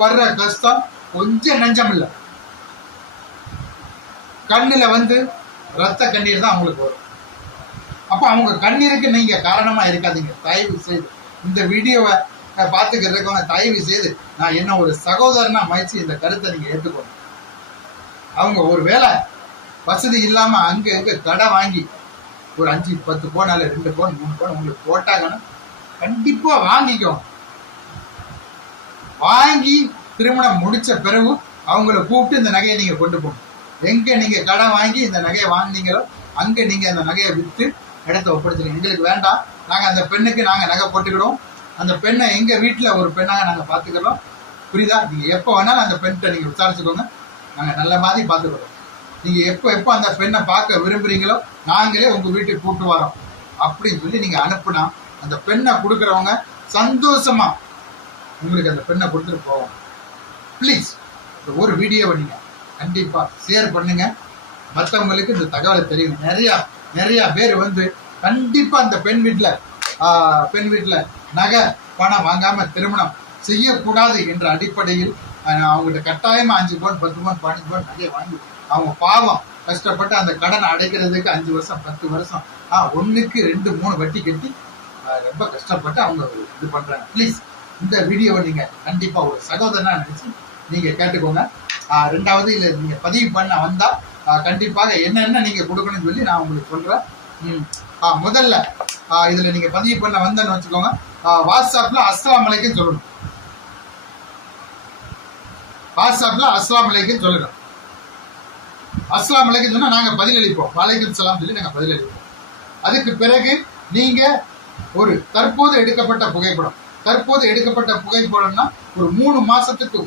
படுற கஷ்டம் கொஞ்சம் நஞ்சம் இல்லை. கண்ணுல ரத்த கண்ணீர் தான் அவங்களுக்கு வரும். அப்ப அவங்க கண்ணீருக்கு நீங்க காரணமா இருக்காதீங்க. தயவு செய்து இந்த வீடியோவை பார்த்துக்கிறதுக்கு தயவு செய்து நான் என்ன ஒரு சகோதரனா மதிச்சு இந்த கருத்தை நீங்க ஏற்றுக்கணும். அவங்க ஒரு வேளை வசதி இல்லாம அங்க எங்க கடை வாங்கி ஒரு 5-10 பவுன் அல்ல 2 பவுன் 3 பவுன் உங்களுக்கு போட்டாங்கன்னா கண்டிப்பா வாங்கிக்கும். வாங்கி திருமணம் முடிச்ச பிறகு அவங்கள கூப்பிட்டு இந்த நகையை நீங்க கொண்டு போகணும். எங்க நீங்க கடை வாங்கி இந்த நகையை வாங்கினீங்களோ அங்க நீங்க அந்த நகையை விற்று இடத்த ஒப்படைச்சிருங்க. எங்களுக்கு வேண்டாம், நாங்க அந்த பெண்ணுக்கு நாங்க நகை போட்டுக்கிறோம், அந்த பெண்ணை எங்க வீட்டுல ஒரு பெண்ணாக நாங்க பாத்துக்கிறோம். புரியுதா? நீங்க எப்ப வேணாலும் அந்த பெண்கிட்ட நீங்க விசாரிச்சுக்கோங்க, நாங்க நல்ல மாதிரி பாத்துக்கிறோம். நீங்க எப்ப அந்த பெண்ணை பார்க்க விரும்புறீங்களோ நாங்களே உங்க வீட்டுக்கு கூப்பிட்டு வரோம் அப்படின்னு சொல்லி நீங்க அனுப்புனா அந்த பெண்ணை கொடுக்குறவங்க சந்தோஷமா உங்களுக்கு அந்த பெண்ணை கொடுத்துட்டு போவோம். ப்ளீஸ் இந்த ஒரு வீடியோவை நீங்க கண்டிப்பா ஷேர் பண்ணுங்க, மற்றவங்களுக்கு இந்த தகவலை தெரியும். நிறைய பேர் கண்டிப்பா அந்த பெண் வீட்டுல நகை பணம் வாங்காம திருமணம் செய்யக்கூடாது என்ற அடிப்படையில் அவங்ககிட்ட கட்டாயமா 5 பவுன் 10 பவுன் 15 பவுன் நகையை வாங்கி அவங்க பாவம் கஷ்டப்பட்டு அந்த கடனை அடைக்கிறதுக்கு 5 வருஷம் 10 வருஷம் 1க்கு 2 3 வட்டி கட்டி ரொம்ப கஷ்டப்பட்டு அவங்க இது பண்றாங்க. ப்ளீஸ் இந்த வீடியோவை நீங்க கண்டிப்பா ஒரு சகோதரனா நினைச்சு நீங்க கேட்டுக்கோங்க. 2வது இல்ல நீங்க பதிவு பண்ண வந்தா கண்டிப்பாக என்னென்ன நீங்க கொடுக்கணும்னு சொல்லி நான் உங்களுக்கு சொல்றேன். முதல்ல இதுல நீங்க பதிவு பண்ண வந்தேன்னு வச்சுக்கோங்க, வாட்ஸ்அப்ல அஸ்ஸலாமு அலைக்கும் சொல்லணும். வாட்ஸ்அப்ல அஸ்ஸலாமு அலைக்கும் சொல்லணும். அஸ்ஸலாமு அலைக்கும் சொன்னா நாங்க பதிலளிப்போம், வலைக்கும் சலாம் சொல்லி நாங்க பதிலளிப்போம். அதுக்கு பிறகு நீங்க ஒரு தற்போது எடுக்கப்பட்ட புகைப்படம்னா ஒரு 3 மாசத்துக்கு